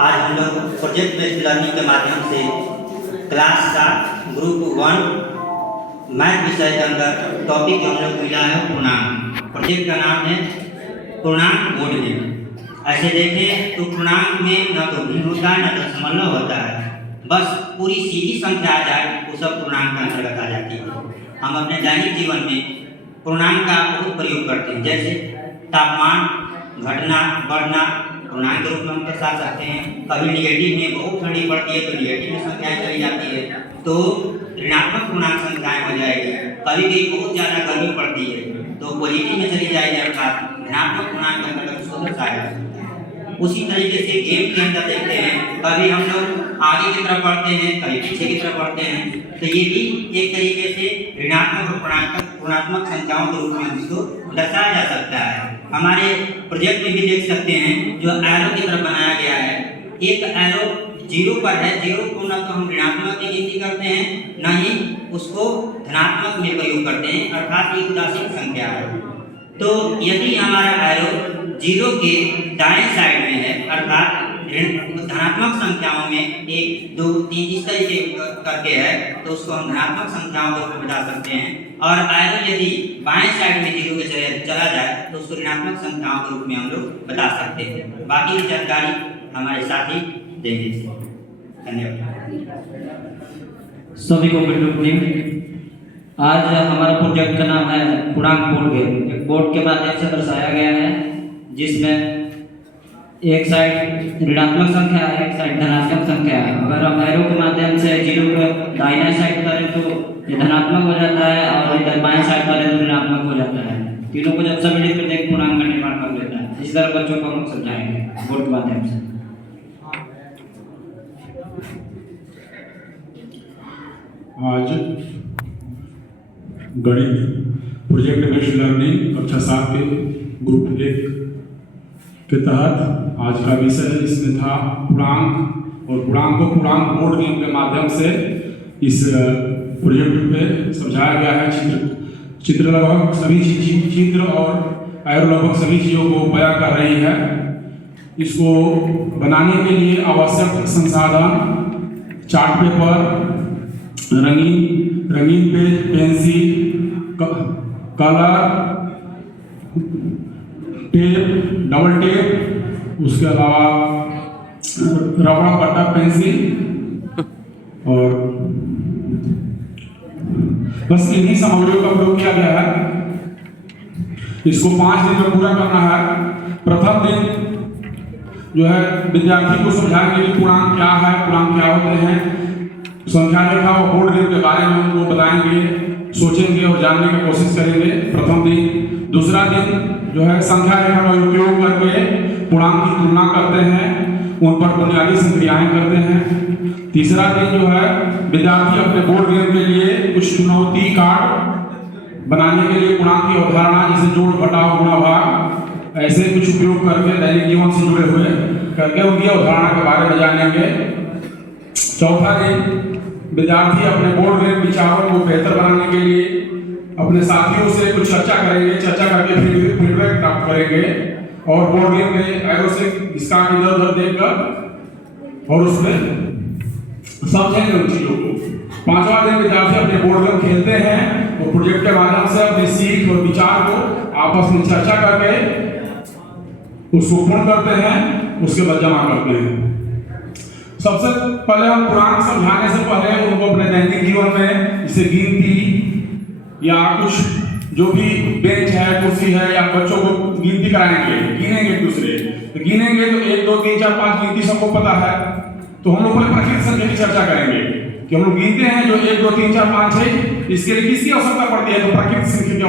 आज हम लोग प्रोजेक्ट बेस्ड लर्निंग के माध्यम से क्लास का ग्रुप 1 मैथ विषय के अंदर टॉपिक हम लोग मिला है पूर्णांक। प्रोजेक्ट का नाम है पूर्णांक बोर्ड गेम। ऐसे देखें तो पूर्णांक में न तो भिन्न होता है न तो समन्वय होता है, बस पूरी सीधी संख्या आ जाए वो सब पूर्णांक के अंतर्गत आ जाती है। हम अपने दैनिक जीवन में पूर्णांक का बहुत प्रयोग करते हैं, जैसे तापमान घटना बढ़ना पूर्णांक के रूप में हम दर्शा सकते हैं। कभी निगेटिव में बहुत ठंडी पड़ती है तो निगेटिव में संख्याएं चली जाती है तो ऋणात्मक पूर्णांक संख्याएं हो जाएगी। कभी कभी बहुत ज़्यादा गर्मी पड़ती है तो पॉजिटिव में चली जाएगी, अर्थात ऋणात्मक पूर्णांक के अंतर्गत उसको दर्शाया जा सकता है। उसी तरीके से गेम के अंदर देखते हैं, कभी हम लोग आगे की तरफ बढ़ते हैं कभी पीछे की तरफ बढ़ते हैं, तो ये भी एक तरीके से ऋणात्मक और पूर्णात्मक संख्याओं के रूप में इसको दर्शाया जा सकता है। हमारे प्रोजेक्ट में भी देख सकते हैं जो एरो की तरफ बनाया गया है, एक एरो 0 पर है। 0 को न तो हम ऋणात्मक की गिनती करते हैं न ही उसको धनात्मक में प्रयोग करते हैं, अर्थात एक उदासीन संख्या है। तो यदि हमारा एरो 0 के दाएं साइड में है, अर्थात धनात्मक संख्याओं में 1 2 3 इस तरीके करके है, तो उसको हम धनात्मक संख्याओं के रूप में बता सकते हैं। और एरो यदि बाएं साइड में 0 के चला जाए तो उसको ऋणात्मक संख्याओं के रूप में हम लोग बता सकते हैं। बाकी की जानकारी हमारे साथी देंगे। धन्यवाद। सभी को गुड इवनिंग। आज हमारा प्रोजेक्ट का नाम है पूर्णांक बोर्ड गेम। एक बोर्ड के माध्यम से दर्शाया गया है जिसमें एक साइड ऋणात्मक संख्या है, एक साइड धनात्मक संख्या है। अगर हम एरो के माध्यम से 0 को दाहिना साइड करें तो ये धनात्मक हो जाता है और इधर बाएं साइड करें तो ऋणात्मक हो जाता है। तीनों को जब सम्मिलित करके एक पूर्णांक का निर्माण कर लेता है। इस तरह बच्चों को हम समझाएंगे बोर्ड के माध्यम से। आज गणित प्रोजेक्ट बेस्ड लर्निंग कक्षा 7 के ग्रुप 1 के तहत आज का विषय इसमें था पूर्णांक, और पूर्णांक को पूर्णांक बोर्ड गेम के माध्यम से इस प्रोजेक्ट पे समझाया गया है। चित्र लगभग सभी चित्र और एरो लगभग सभी चीज़ों को बयां कर रही है। इसको बनाने के लिए आवश्यक संसाधन चार्ट पेपर, रंगीन page, pencil, colour, tape, double tape, उसके अलावा रबड़, पट्टा, पेंसिल, और बस इन्हीं सामग्रियों का प्रयोग किया गया है। इसको 5 दिन में पूरा करना है। प्रथम दिन जो है विद्यार्थी को समझाएंगे कि पूर्णांक क्या है, पूर्णांक क्या होते हैं, संख्या रेखा और बोर्ड गेम के बारे में उनको बताएंगे, सोचेंगे और जानने की कोशिश करेंगे प्रथम दिन। दूसरा दिन जो है संख्या रेखा का उपयोग करके पूर्णांक की तुलना करते हैं, उन पर बुनियादी संक्रियाएं करते हैं। तीसरा दिन जो है विद्यार्थी अपने बोर्ड गेम के लिए कुछ चुनौती कार्ड बनाने के लिए पूर्णांक की अवधारणा जैसे जोड़, घटाव, गुणा, भाग ऐसे कुछ उपयोग करके दैनिक जीवन से जुड़े हुए करके उनकी अवधारणा के बारे में जानेंगे। चौथा दिन विद्यार्थी अपने बोर्ड गेम विचारों को बेहतर बनाने के लिए अपने साथियों से कुछ चर्चा करेंगे, चर्चा करके फीडबैक प्राप्त करेंगे और बोर्ड गेम में एरो से इसका इधर उधर देखकर और उसमें समझेंगे उन चीजों को। पांचवा दिन विद्यार्थी अपने बोर्ड गेम खेलते हैं और प्रोजेक्ट के माध्यम से अपनी सीख और विचार को आपस में चर्चा करके उसको पूर्ण करते हैं, उसके बाद जमा करते हैं। सबसे पहले हम पूर्णांक समझाने से पहले उनको अपने दैनिक जीवन में जैसे गिनती या कुछ जो भी बेंच है, कुर्सी है, या बच्चों को गिनती कराएंगे, गिनेंगे एक दूसरे तो गिनेंगे तो 1 2 3 4 5 गिनती सबको पता है। तो हम लोग पहले प्राकृतिक संख्या की चर्चा करेंगे कि हम लोग गिनते हैं जो 1 2 3 4 5 6, इसके लिए किसकी आवश्यकता पड़ती है, तो प्राकृतिक संख्या की आवश्यकता